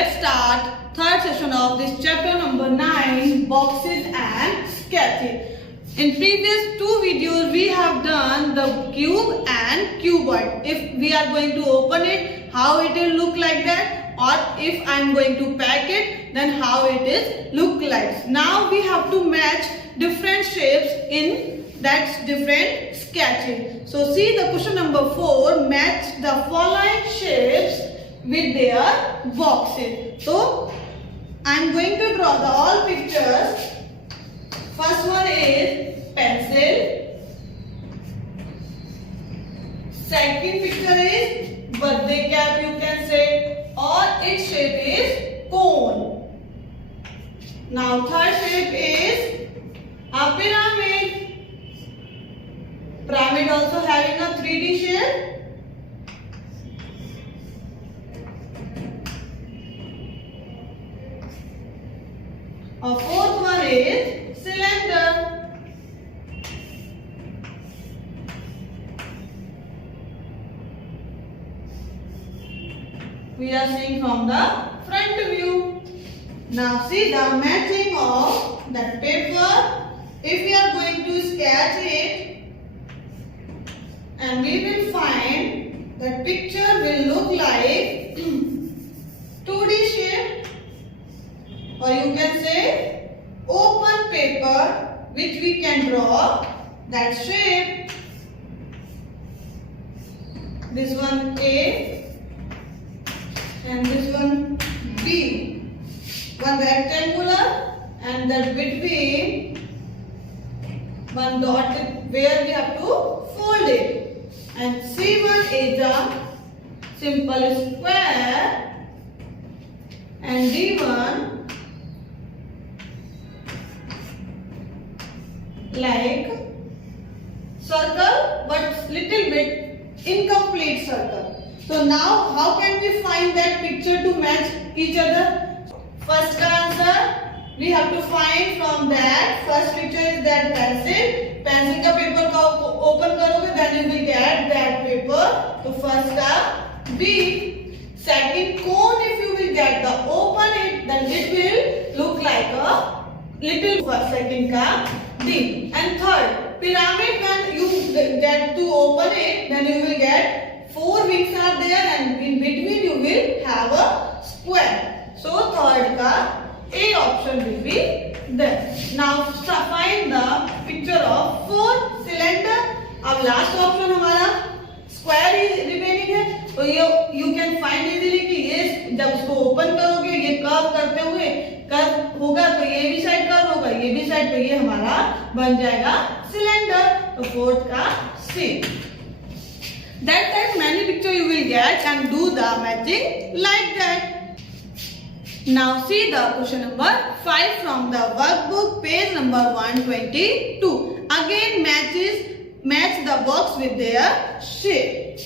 let's start third session of this chapter number 9, boxes and sketches. In previous two videos we have done the cube and cuboid. If we are going to open it, how it will look like that, or if I am going to pack it, then how it is look like. Now we have to match different shapes in that different sketching. So see the question number 4, match the following shapes with their boxes. So I am going to draw the all pictures. First one is pencil. Second picture is birthday cap, you can say, or its shape is cone. Now third shape is a pyramid. Pyramid also having a 3D shape. A fourth one is cylinder. We are seeing from the front view. Now see the matching of that paper. If we are going to sketch it, and we will find that picture will look like 2D shape, or you can say open paper, which we can draw that shape. This one A and this one B. One rectangular and that between one dot where we have to fold it. And C1 is a simple square and D1 like circle but little bit incomplete circle. So now how can we find that picture to match each other? First answer we have to find from that. First picture is that pencil. Pencil का paper का open करोगे, then you will get that paper. So first का B. Second cone, if you will get the open it, then it will look like a little. First second का D. And third pyramid, when you get to open it, then you will get 4 wings are there, and in between you will have a square. So third का A option will be there. Now find the picture of 4 cylinder. अब last option हमारा square ही remaining है, तो ये you can find easily कि ये जब इसको open करोगे, ये curve करते हुए curve होगा, तो ये भी side curve होगा, ये भी side, तो ये हमारा बन जाएगा cylinder. तो fourth का C. That type many picture you will get and do the matching like that. Now see the question number 5 from the workbook, page number 122. Again match the box with their shape.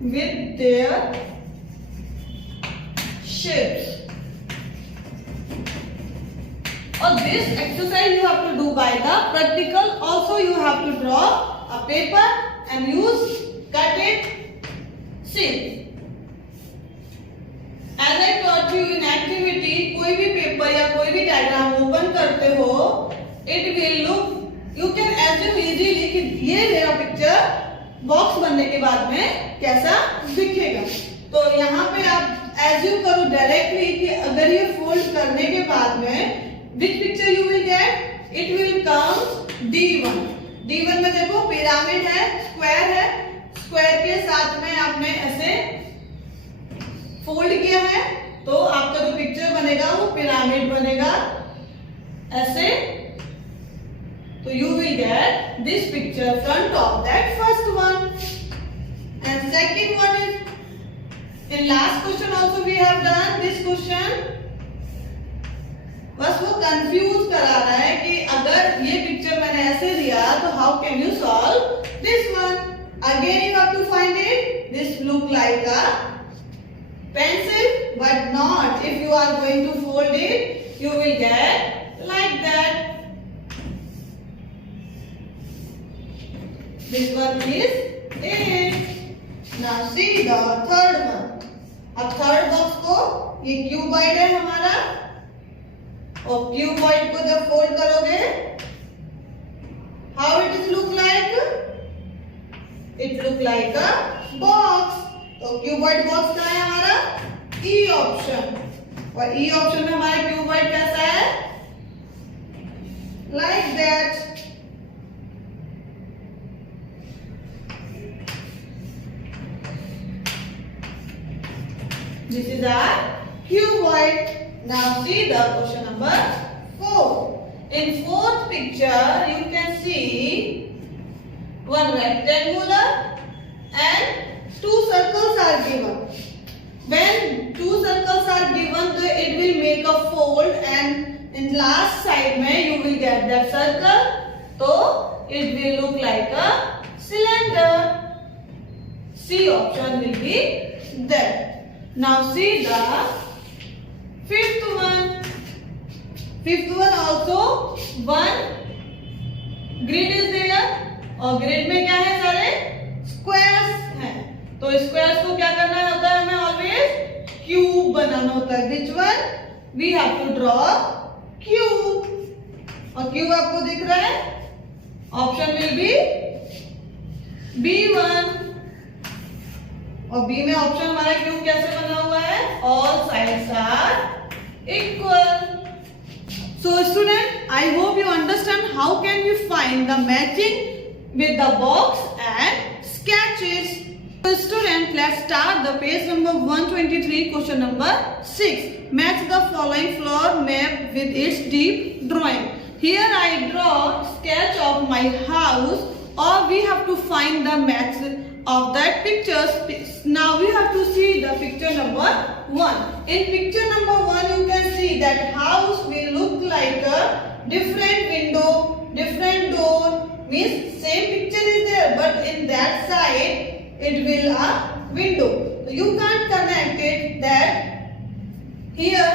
With their shapes. Or this exercise you have to do by the practical. Also you have to draw a paper and use cut it shape. As I taught you in activity, कोई भी paper या कोई भी diagram open करते हो, it will look, you can assume easily कि ये मेरा picture box बनने के बाद में कैसा दिखेगा. तो यहाँ पे आप assume करो directly कि अगर ये fold करने के बाद में which picture you will get? It will come D1. D1 में देखो pyramid है, square है, square के साथ में आपने ऐसे fold किया है, तो आपका जो picture बनेगा वो pyramid बनेगा ऐसे. तो you will get this picture front of that first one. And second one is in last question also we have done this question. बस वो कंफ्यूज करा रहा है कि अगर ये पिक्चर मैंने ऐसे दिया तो how can you solve this one. Again you have to find it. This look like a pencil, but not if you are going to fold it, you will get like that. This one is it. Now see the third one. अब third box को, ये cuboid है हमारा, और cuboid को जब fold करोगे, how it is look like? It look like a box. तो क्यूबॉइड बॉक्स कहाँ है हमारा? E option. और ई ऑप्शन में हमारा क्यूबॉइड कैसा है? Like that. This is our cuboid. Now see the question number 4. In fourth picture, you can see one rectangular and two circles are given. When two circles are given, it will make a fold, and in last side में you will get that circle. So it will look like a cylinder. C option will be there. Now see the fifth one. Fifth one also one grid is there, और grid में क्या है सारे squares हैं. तो squares को क्या करना होता है हमें always cube बनाना होता है. Which one? We have to draw cube. और cube आपको दिख रहा है? Option will be B1. और बी में ऑप्शन हमारा क्यूब कैसे बना हुआ है? All sides are equal. So student, I hope you understand how can you find the matching with the box and sketches. So student, let's start the page number 123, question number 6. Match the following floor map with its deep drawing. Here I draw sketch of my house, or we have to find the match of that pictures. Now we have to see the picture number 1. In picture number 1 you can see that house will look like a different window, different door, means same picture is there, but in that side it will a window. You can't connect it that here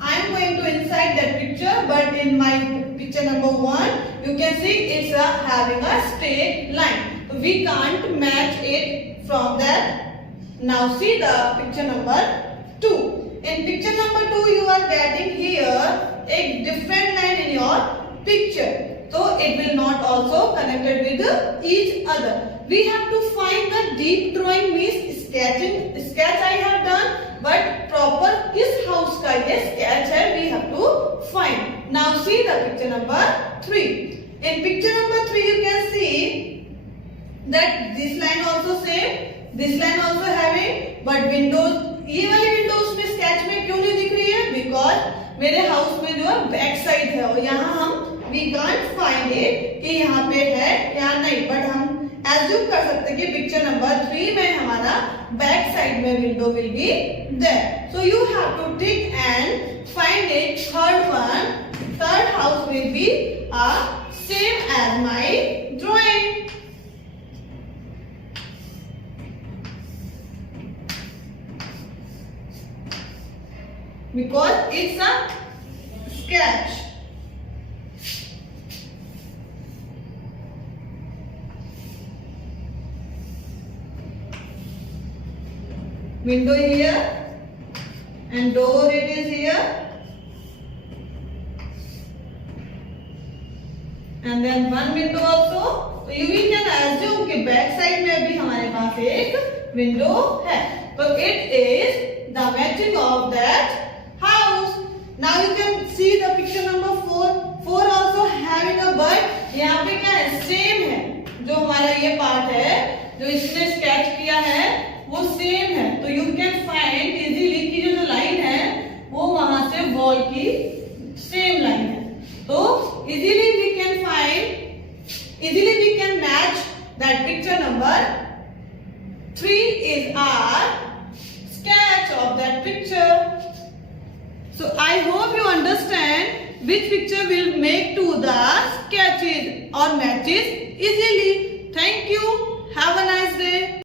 I am going to inside that picture, but in my picture number 1 you can see it's having a straight line. We can't match it from that. Now see the picture number 2. In picture number 2 you are getting here a different line in your picture. So it will not also connected with each other. We have to find the deep drawing, means sketch I have done, but proper किस house का ये sketch है we have to find. Now see the picture number 3. In picture number 3 you can see that this line also same, this line also having, but windows, ये वाली windows में sketch में क्यों नहीं दिख रही है? Because मेरे house में जो बैक साइड है, और यहाँ हम we can't find it कि यहाँ पे है या नहीं, but हम assume कर सकते हैं कि picture number 3 में हमारा बैक साइड में window will be there. So you have to tick and find it. Third one, third house will be same as my drawing. Because it's a sketch. Window here and door it is here, and then one window also. तो you can assume कि back side में भी हमारे पास एक window है. तो it is the matching of that house. Now you can see the picture number 4. 4 also having a but यहाँ पे क्या है? Same है. जो हमारा ये पार्ट है, जो इसने स्केच किया है, वो सेम है. तो you can find easily कि जो लाइन है, वो वहां से वॉल की सेम लाइन है. तो easily we can match that picture number 3 is our sketch of that picture. So I hope you understand which picture will make to the sketches or matches easily.